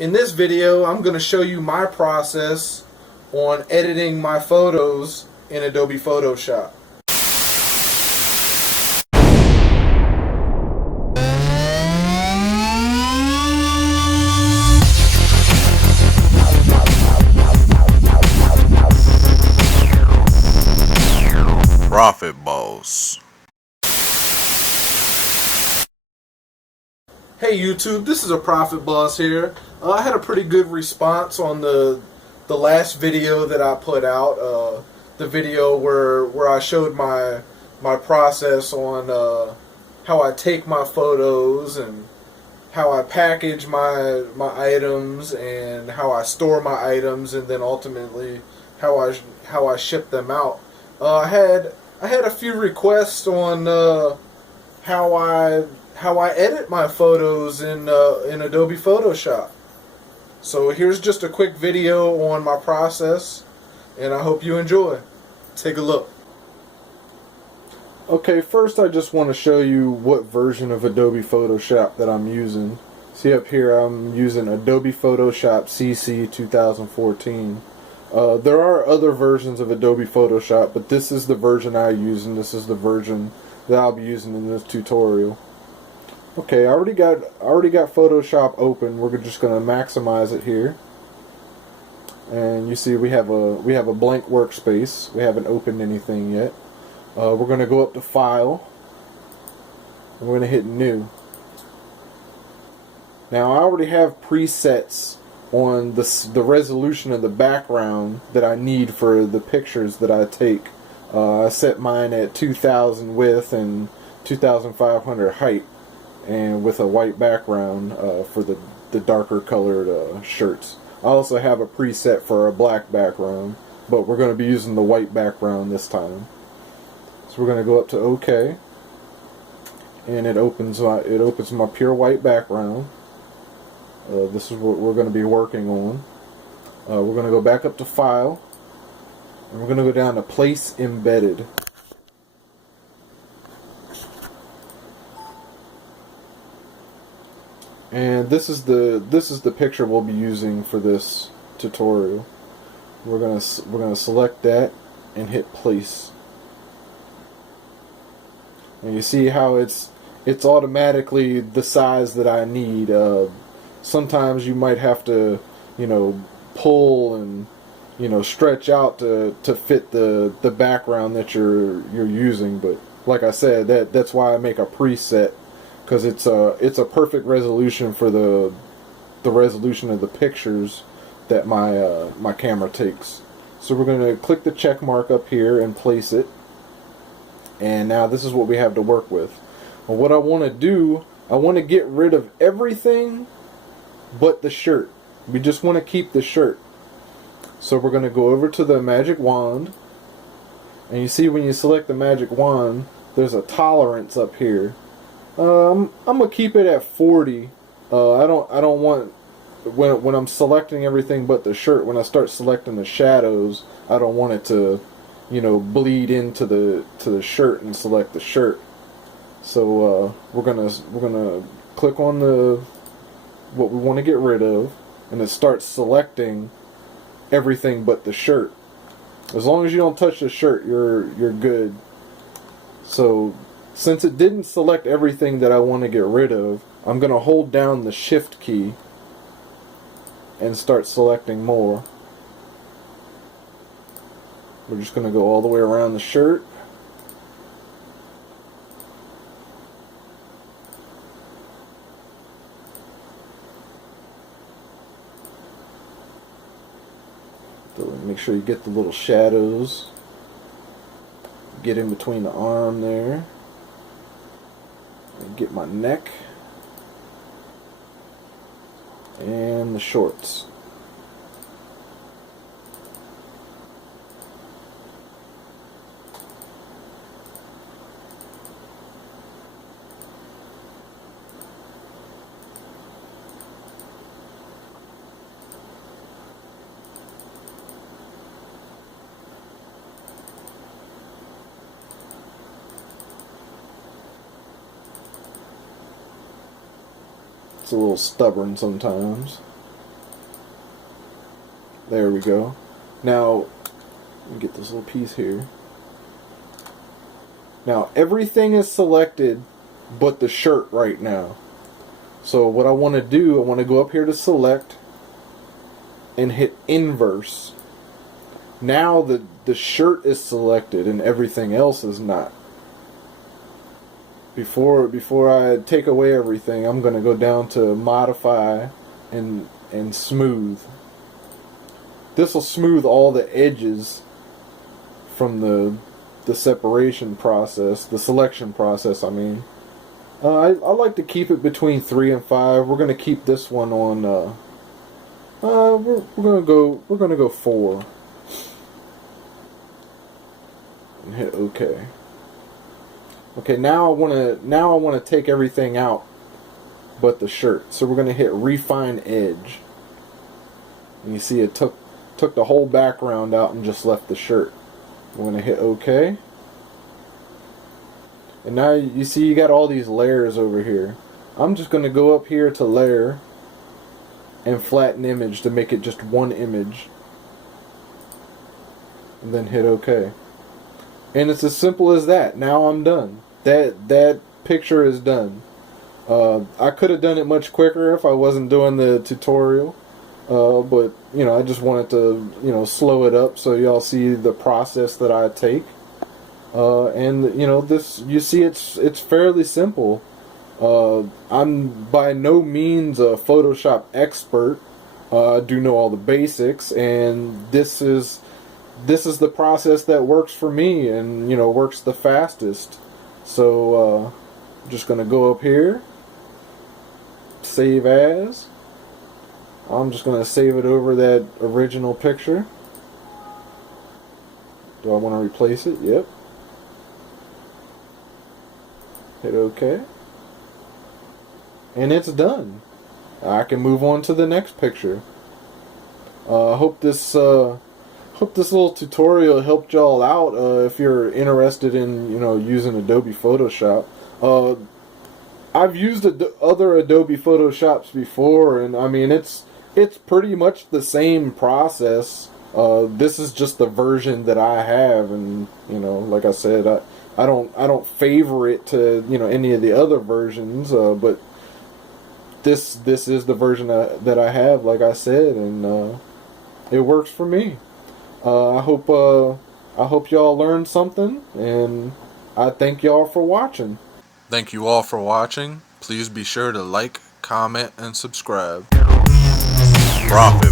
In this video, I'm going to show you my process on editing my photos in Adobe Photoshop. Profit Boss. Hey YouTube, this is a Profit Boss here. I had a pretty good response on the last video that I put out. The video where I showed my process on how I take my photos and how I package my items and how I store my items, and then ultimately how I ship them out. I had a few requests on how I edit my photos in Adobe Photoshop. So here's just a quick video on my process, and I hope you enjoy. Take a look. Okay, first I just want to show you what version of Adobe Photoshop that I'm using. See up here, I'm using Adobe Photoshop CC 2014. There are other versions of Adobe Photoshop, but this is the version I use, and this is the version that I'll be using in this tutorial. Okay, I already got Photoshop open. We're just going to maximize it here, and you see we have a blank workspace. We haven't opened anything yet. We're going to go up to File, and we're going to hit New. Now I already have presets on the resolution of the background that I need for the pictures that I take. I set mine at 2000 width and 2500 height, and with a white background for the darker colored shirts. I also have a preset for a black background, but we're going to be using the white background this time. So we're going to go up to OK, and it opens my pure white background. This is what we're going to be working on. We're going to go back up to File, and we're going to go down to Place Embedded. And this is the picture we'll be using for this tutorial. We're gonna select that and hit Place. And you see how it's automatically the size that I need. Sometimes you might have to, pull and stretch out to fit the background that you're using. But like I said, that's why I make a preset, because it's a perfect resolution for the resolution of the pictures that my camera takes. So we're going to click the check mark up here and place it. And now this is what we have to work with. Well, what I want to do, I want to get rid of everything but the shirt. We just want to keep the shirt. So we're going to go over to the magic wand, and you see when you select the magic wand, there's a tolerance up here. I'm gonna keep it at 40. I don't want, when I'm selecting everything but the shirt, when I start selecting the shadows, I don't want it to bleed into the shirt and select the shirt. So we're gonna click on what we want to get rid of, and it starts selecting everything but the shirt. As long as you don't touch the shirt, you're good. So since it didn't select everything that I want to get rid of, I'm going to hold down the Shift key and start selecting more. We're just going to go all the way around the shirt. So make sure you get the little shadows. Get in between the arm there. Get my neck and the shorts. It's a little stubborn sometimes. There we go. Now, let me get this little piece here. Now, everything is selected but the shirt right now. So what I want to do, I want to go up here to select and hit inverse. Now the shirt is selected and everything else is not. Before I take away everything, I'm going to go down to modify and smooth. This will smooth all the edges from the separation process, the selection process, I mean. I like to keep it between 3 and 5. We're going to keep this one on we're going to go 4. And hit OK. Okay, now I want to take everything out but the shirt. So we're going to hit refine edge. And you see it took the whole background out and just left the shirt. We're going to hit OK. And now you see you got all these layers over here. I'm just going to go up here to layer and flatten image to make it just one image. And then hit OK. And it's as simple as that. Now I'm done. That picture is done. I could have done it much quicker if I wasn't doing the tutorial. But, you know, I just wanted to, you know, slow it up so y'all see the process that I take. And, you know, this, you see it's fairly simple. I'm by no means a Photoshop expert. I do know all the basics, and this is the process that works for me and, you know, works the fastest. So, I'm just going to go up here, save as. I'm just going to save it over that original picture. Do I want to replace it? Yep. Hit OK. And it's done. I can move on to the next picture. I hope this little tutorial helped y'all out if you're interested in, you know, using Adobe Photoshop. I've used other Adobe Photoshops before, and I mean it's pretty much the same process. This is just the version that I have, and, you know, like I said, I don't favor it to, you know, any of the other versions, but this is the version that I have, like I said, and it works for me. I hope y'all learned something, and I thank y'all for watching. Thank you all for watching. Please be sure to like, comment, and subscribe. Profit